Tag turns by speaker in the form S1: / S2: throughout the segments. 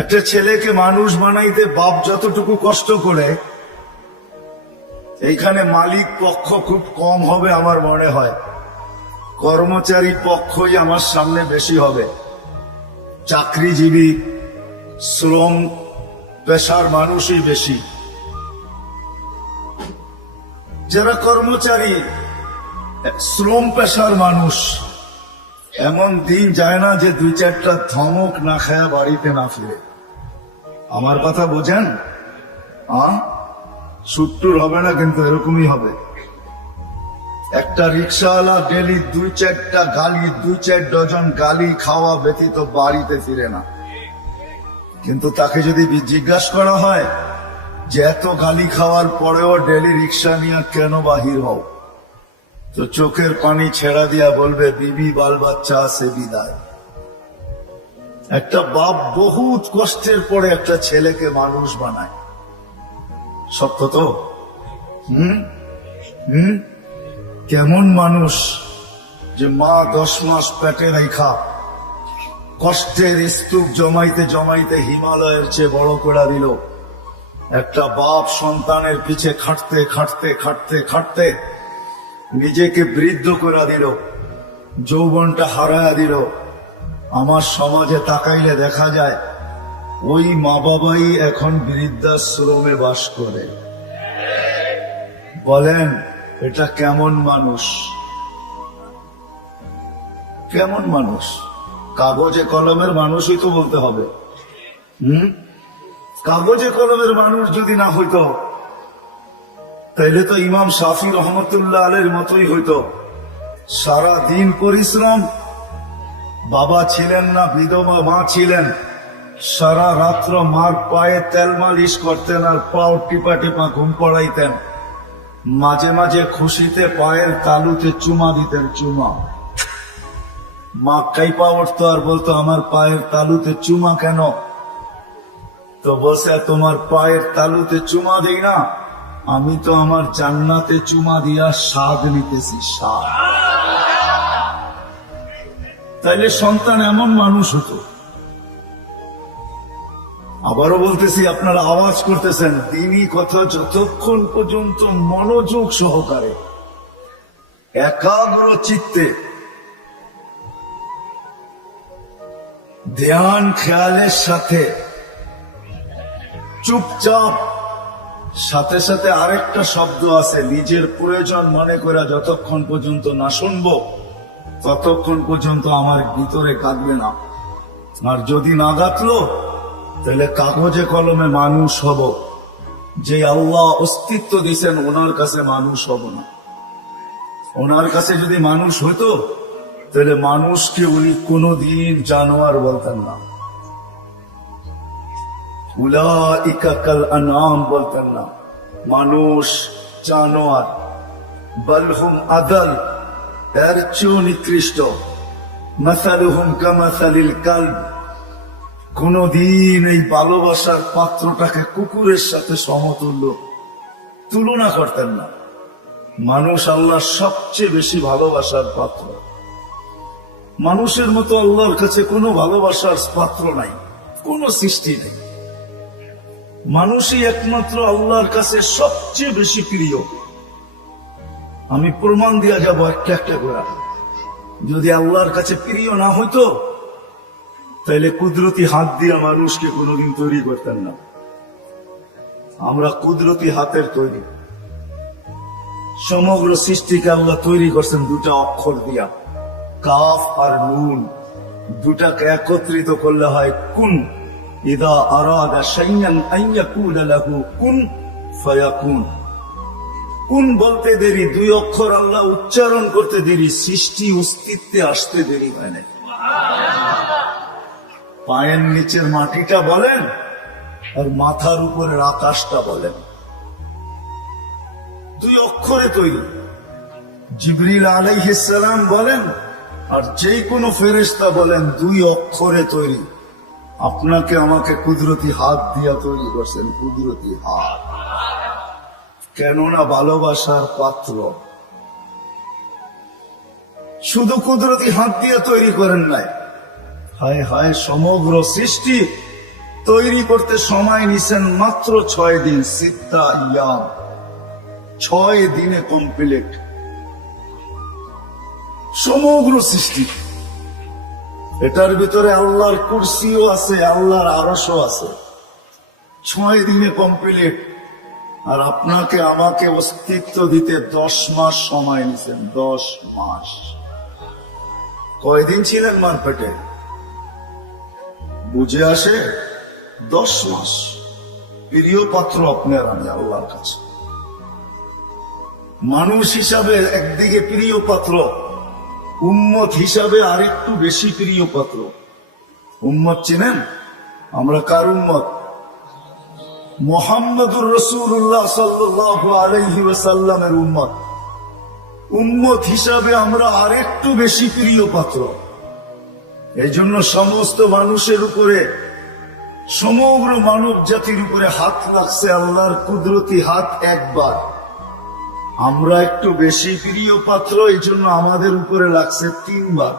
S1: একটা ছেলেকে মানুষ বানাইতে বাপ যতটুকু কষ্ট করে, এইখানে মালিক পক্ষ খুব কম হবে আমার মনে হয়। কর্মচারী পক্ষই আমার সামনে বেশি হবে। চাকরিজীবী, শ্রম পেশার মানুষই বেশি। যারা কর্মচারী, শ্রম পেশার মানুষ, এমন দিন যায় না যে দুই চারটা ধমক না খায়া বাড়িতে না ফিরে। আমার কথা বোঝেন? সুট্টুর হবে না, কিন্তু এরকমই হবে। একটা রিক্সাওয়ালা ডেলি দুই চারটা গালি, দুই চার ডজন গালি খাওয়া ব্যতীত বাড়িতে ফিরে না। কিন্তু তাকে যদি জিজ্ঞাসা করা হয় যে এত গালি খাওয়ার পরেও ডেলি রিক্সা নিয়ে কেন বাহির হও? তো চোখের পানি ছেড়া দিয়া বলবে, বিবি, বাল বাচ্চা আছে, বিদায়। একটা বাপ বহুত কষ্টের পরে একটা ছেলেকে মানুষ বানায়। সত্য তো? হুম? হুম? কেমন মানুষ যে মা দশ মাস পেটে রেখা কষ্টের স্তূপ জমাইতে জমাইতে হিমালয়ের চেয়ে বড় করে দিল। একটা বাপ সন্তানের পিছে খাটতে খাটতে খাটতে খাটতে নিজেকে বৃদ্ধ করে দিল। যৌবনটা হারায়া দিল। আমার সমাজে তাকাইলে দেখা যায়, ওই মা বাবাই এখন বৃদ্ধাশ্রমে বাস করে। বলেন, এটা কেমন মানুষ? কেমন মানুষ? কাগজে কলমের মানুষই তো বলতে হবে। হুম? কাগজে কলমের মানুষ যদি না হইতো, তাইলে তো ইমাম শাফি রহমতুল্লাহ আলের মতোই হইতো। সারা দিন পরিশ্রম বাবা ছিলেন না, বিধবা মা ছিলেন। সারা রাত্র মার পায়ে তেল মালিশ করতেন আর পাও টিপা টিপা ঘুম পড়াইতেন। মাঝে মাঝে খুশিতে পায়ের তালুতে চুমা দিতেন, চুমা। মা কাইপা উঠতো আর বলতো, আমার পায়ের তালুতে চুমা কেন? তো বলছে, তোমার পায়ের তালুতে চুমা দিই না। আমি তো আমার জান্নাতে চুমা দিয়া স্বাদ নিতেছি, স্বাদ। তাইলে সন্তান এমন মানুষ হতো। আবারও বলতেছি, আপনারা আওয়াজ করতেছেন, তিনি কথা যতক্ষণ পর্যন্ত মনোযোগ সহকারে, একাগ্র চিত্তে, ধ্যান খেয়ালের সাথে, চুপচাপ, সাথে সাথে আরেকটা শব্দ আছে, নিজের প্রয়োজন মনে করে যতক্ষণ পর্যন্ত না শুনব ততক্ষণ পর্যন্ত আমার ভিতরে কাঁদবে না। আর যদি না গাতলো তাহলে কাগজে কলমে মানুষ হব। যে আল্লাহ অস্তিত্ব দিয়েছেন, ওনার কাছে মানুষ হব না। ওনার কাছে যদি মানুষ হতো তাহলে মানুষকে উনি কোনোদিন জানোয়ার বলতেন না। উলা ইকাকাল আনাম বলতেন না, মানুষ জানোয়ার বলহুম আদল। এর চেয়েও নিকৃষ্ট। মাসালুহুম কামাসালিল কালব। কোনদিন এই ভালোবাসার পাত্রটাকে কুকুরের সাথে সমতুল্য তুলনা করতেন না। মানুষ আল্লাহর সবচেয়ে বেশি ভালোবাসার পাত্র। মানুষের মতো আল্লাহর কাছে কোনো ভালোবাসার পাত্র নাই, কোনো সৃষ্টি নেই। মানুষই একমাত্র আল্লাহর কাছে সবচেয়ে বেশি প্রিয়। আমি প্রমাণ দিয়া যাব একটা একটা করে। যদি আল্লাহর কাছে প্রিয় না হইতো তাহলে কুদরতি হাত দিয়ে মানুষকে কোনোদিন তৈরি করতেন না। আমরা কুদরতি হাতের তৈরি। সমগ্র সৃষ্টিকে আল্লাহ তৈরি করছেন দুটা অক্ষর দিয়া। কাফ আর নুন। দুটাকে একত্রিত করলে হয় কুন। ইদা আরাদা শাইয়ান আইয়াকুলা লাহু কুন ফায়াকুন। কুন বলতে দেরি? দুই অক্ষর আল্লাহ উচ্চারণ করতে দেরি, সৃষ্টি অস্তিত্বে আসতে দেরি হয় না পায়ের নিচের মাটিটা বলেন, আর মাথার উপরের আকাশটা বলেন। দুই অক্ষরে তৈরি। জিবরিল আলাইহিসালাম বলেন, আর যে কোনো ফেরেস্তা বলেন, দুই অক্ষরে তৈরি। আপনাকে আমাকে কুদরতি হাত দিয়া তৈরি করছেন, কুদরতি হাত। কেননা ভালোবাসার পাত্র। শুধু কুদরতি হাত দিয়ে তৈরি করেন নাই। হায় হায়, সমগ্র সৃষ্টি তৈরি করতে সময় নিছেন মাত্র ছয় দিন সিত্তা ইয়াম। ছয় দিনে কমপ্লিট। সমগ্র সৃষ্টি। এটার ভিতরে আল্লাহর কুরসিও আছে, আল্লাহর আরসও আছে। ছয় দিনে কমপ্লিট। আর আপনাকে আমাকে অস্তিত্ব দিতে দশ মাস সময় নিছেন দশ মাস। কয়দিন ছিলেন মার পেটে বুঝে আসে, দশ মাস। প্রিয় পাত্র আপনার আমি আল্লাহর কাছে। মানুষ হিসাবে একদিকে প্রিয় পাত্র, উম্মত হিসাবে আরেকটু বেশি প্রিয় পাত্র। উম্মত চিনেন? আমরা কার উম্মত? মোহাম্মদুর রসুল্লাহ সাল্লাহ আলহি ওয়াসাল্লামের উম্মত। উম্মত হিসাবে আমরা আরেকটু বেশি প্রিয় পাত্র। এই জন্য সমস্ত মানুষের উপরে, সমগ্র মানব জাতির উপরে হাত লাগছে আল্লাহর কুদরতি হাত একবার। আমরা একটু বেশি প্রিয় পাত্র এই জন্য আমাদের উপরে লাগছে তিনবার।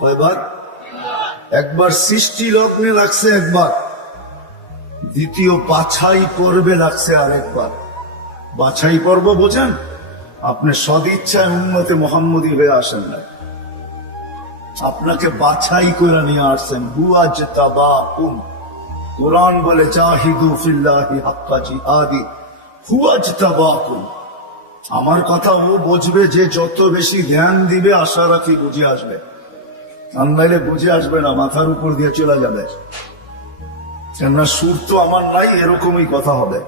S1: কয়বার? একবার সৃষ্টি লগ্নে লাগছে একবার। দ্বিতীয় বাছাই করবে লাগছে আরেকবার। বাছাই পর্ব বোঝেন? আপনি সদিচ্ছায় উন্নতে মোহাম্মদী হয়ে আসেন না আপনাকে বাছাই করে নিয়ে আসছেন। কোরআন বলে, জাহিদু ফিল্লাহি হাক্কা জিহাদি। হুয়াজ তাবাকুম আমার কথা ও বুঝবে যে যত বেশি ধ্যান দিবে, আশা রাখি বুঝে আসবে। আর বুঝে আসবে না, মাথার উপর দিয়ে চলে যাবে। কেননা সুর তো আমার নাই, এরকমই কথা হবে।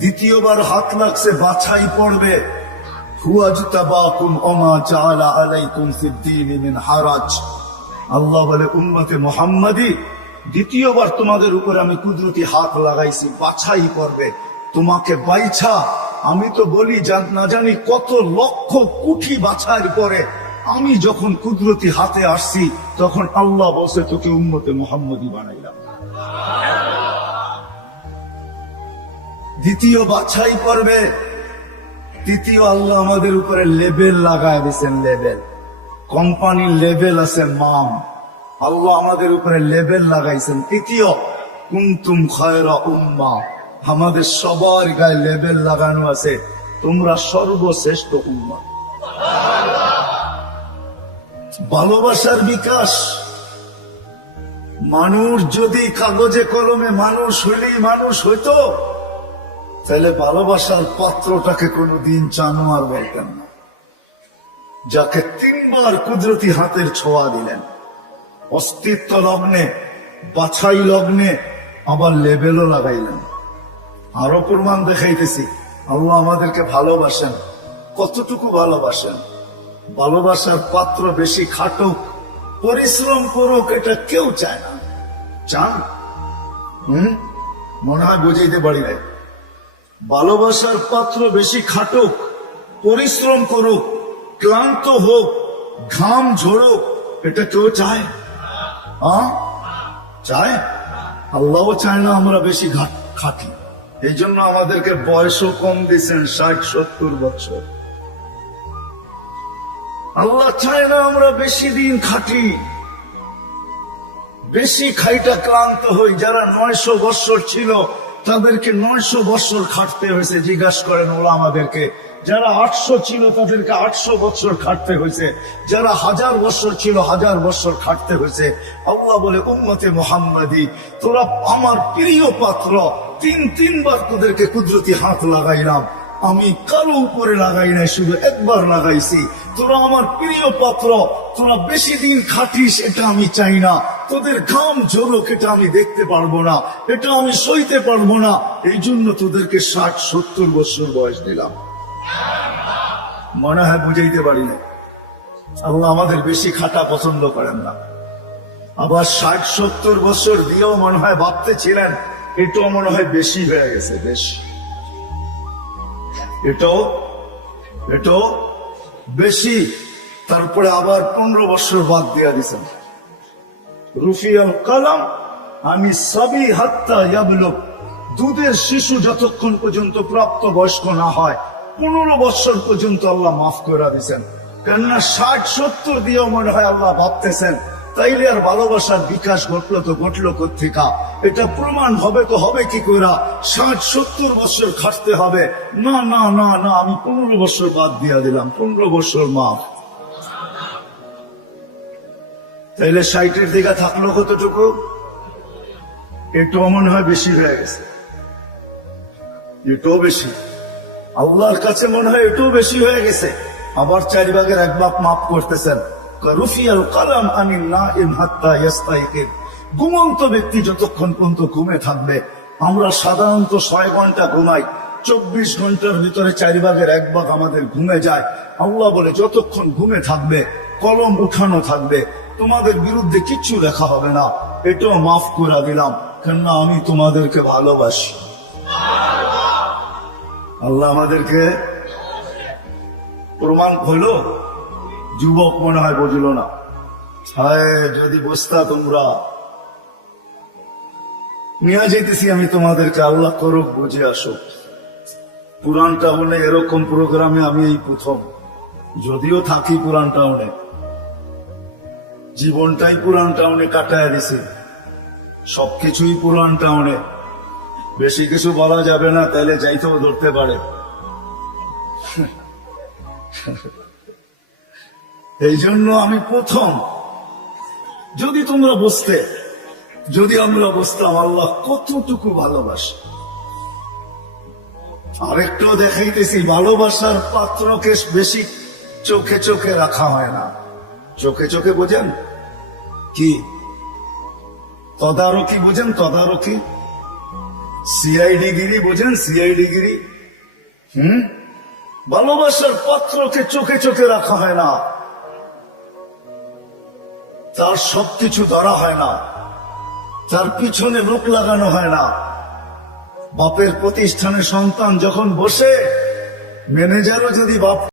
S1: দ্বিতীয়বার হাত লাগছে, বাছাই পড়বে আল্লাহ বলে মুহাম্মাদি, দ্বিতীয়বার তোমাদের উপর আমি কুদরতি হাত লাগাইছি, বাছাই করবে তোমাকে বাইছা, আমি তো বলি না জানি কত লক্ষ কোটি বাছাইয়ের পরে আমি যখন কুদরতি হাতে আসছি, তখন আল্লাহ বসে তোকে উম্মতে মোহাম্মদী বানাইলাম। দ্বিতীয় বাছাই করবে তৃতীয় আল্লাহ আমাদের উপরে লেবেল লাগায় দিয়েছেন, লেবেল। কোম্পানির লেবেল আছে মাম। আল্লাহ আমাদের উপরে লেবেল লাগাইছেন। তৃতীয়, কুন্তুম খয়রা উম্মা। আমাদের সবার গায়ে লেবেল লাগানো আছে। তোমরা সর্বশ্রেষ্ঠ উম্মা। ভালোবাসার বিকাশ। মানুষ যদি কাগজে কলমে মানুষ হইলেই মানুষ হইতো। তাহলে ভালোবাসার পাত্রটাকে কোনোদিন জানোয়ার বলতেন না। যাকে তিনবার কুদরতি হাতের ছোঁয়া দিলেন। অস্তিত্ব লগ্নে, বাছাই লগ্নে আবার লেবেলও লাগাইলেন। আরও প্রমাণ দেখাইতেছি, আল্লাহ আমাদেরকে ভালোবাসেন, কতটুকু ভালোবাসেন। ভালোবাসার পাত্র বেশি খাটুক, পরিশ্রম করুক এটা কেউ চায় না। চান? হম? মনে হয় বুঝাইতে পারি নাই। ভালোবাসার পাত্র বেশি খাটুক, পরিশ্রম করুক, ক্লান্ত হোক, ঘাম ঝরুক, এটা কেউ চায়? হ্যাঁ? চায়? আল্লাহও চায় না আমরা বেশি খাটি। এই জন্য আমাদেরকে বয়সও কম দিয়েছেন, ষাট, সত্তর বছর। আল্লাহ চায় না আমরা বেশি দিন খাটি। বেশি খাইটা ক্লান্ত হই, যারা নয়শো বৎসর ছিল তাদেরকে নয়শো বছর খাটতে হয়েছে, জিজ্ঞাসা করেন ওরা আমাদেরকে যারা আটশো ছিল, তাদেরকে আটশো বছর খাটতে হয়েছে। যারা হাজার বছর ছিল, হাজার বছর খাটতে হয়েছে। আল্লাহ বলে, উম্মতে মোহাম্মদি, তোরা আমার প্রিয় পাত্র। তিন, তিনবার তোদেরকে কুদরতি হাত লাগাইলাম। আমি কারও উপরে লাগাই নাই, শুধু একবার লাগাইছি। তোরা আমার প্রিয় পাত্র, তোরা বেশি দিন খাটিস, এটা আমি চাই না। তোদের ঘাম ঝোলক এটা আমি দেখতে পারব না, এটা আমি সইতে পারব না। এই জন্য তোদেরকে ষাট, সত্তর বছর বয়স দিলাম। মনে হয় বুঝাইতে পারি না আল্লাহ আমাদের বেশি খাটা পছন্দ করেন না। আবার ষাট, সত্তর বছর দিয়েও মনে হয় ভাবতে ছিলেন এটাও মনে হয় বেশি হয়ে গেছে, বেশি। এটাও এটাও বেশি, তারপরে আবার পনেরো বছর বাদ দিয়া দিছেন। রুফিয়াল কালাম, আমি সবই হাত্তা ইয়াবলুক দুধের শিশু যতক্ষণ পর্যন্ত প্রাপ্ত বয়স্ক না হয়, পনেরো বছর পর্যন্ত আল্লাহ মাফ করে দিছেন। কেননা ষাট, সত্তর দিয়েও মনে হয় আল্লাহ ভাবতেছেন তাইলে আর ভালোবাসার বিকাশ ঘটলো তো ঘটলো কোথেকা এটা প্রমাণ হবে তো হবে কি কইরা? ষাট, সত্তর বছর খাটতে হবে। না না না না, আমি পনেরো বছর বাদ দিয়া দিলাম, পনেরো বছর মাফ। তাইলে ষাটের দিকে থাকল কতটুকু? এটাও মনে হয় বেশি হয়ে গেছে। এটাও বেশি। আল্লাহর কাছে মনে হয় এটাও বেশি হয়ে গেছে। আবার চারি ভাগের এক বাপ মাফ করতেছেন। রুফিয়াল কালাম আমি ঘুমন্ত ব্যক্তি যতক্ষণ পর্যন্ত ঘুমে থাকবে, আমরা সাধারণত ছয় ঘণ্টা ঘুমাই, চব্বিশ ঘণ্টার ভিতরে চারি ভাগের এক ভাগ আমাদের ঘুমে যায়। আল্লাহ বলে, যতক্ষণ ঘুমে থাকবে, কলম উঠানো থাকবে, তোমাদের বিরুদ্ধে কিচ্ছু লেখা হবে না। এটাও মাফ করে দিলাম, কেননা আমি তোমাদেরকে ভালোবাসি। আল্লাহ আমাদেরকে প্রমাণ হলো যুবক মনে হয় বুঝলো না। হায়, যদি বুঝতা তোমরা। নিয়ে যেতেছি আমি তোমাদেরকে, আল্লাহ করুক বুঝে আসো পুরান টাউনে এরকম প্রোগ্রামে আমি এই প্রথম। যদিও থাকি পুরান টাউনে। জীবনটাই পুরান টাউনে কাটায় দিছি। সবকিছুই পুরান টাউনে। বেশি কিছু বলা যাবে না, তাহলে যাইতেও ধরতে পারে। এই জন্য আমি প্রথম। যদি তোমরা বুঝতে, যদি আমরা বুঝতাম আল্লাহ কতটুকু ভালোবাসে। আরেকটু দেখাইতেছি, ভালোবাসার পাত্রকে বেশি চোখে চোখে রাখা হয় না। চোখে চোখে বোঝেন? কি? তদারকি বোঝেন? তদারকি? সিআইডি গিরি বোঝেন? সিআইডি গিরি হুম? ভালোবাসার পাত্রকে চোখে চোখে রাখা হয় না। তার সবকিছু ধরা হয় না। তার পিছনে লোক লাগানো হয় না। বাপের প্রতিষ্ঠানে সন্তান যখন বসে, ম্যানেজারও যদি বাপ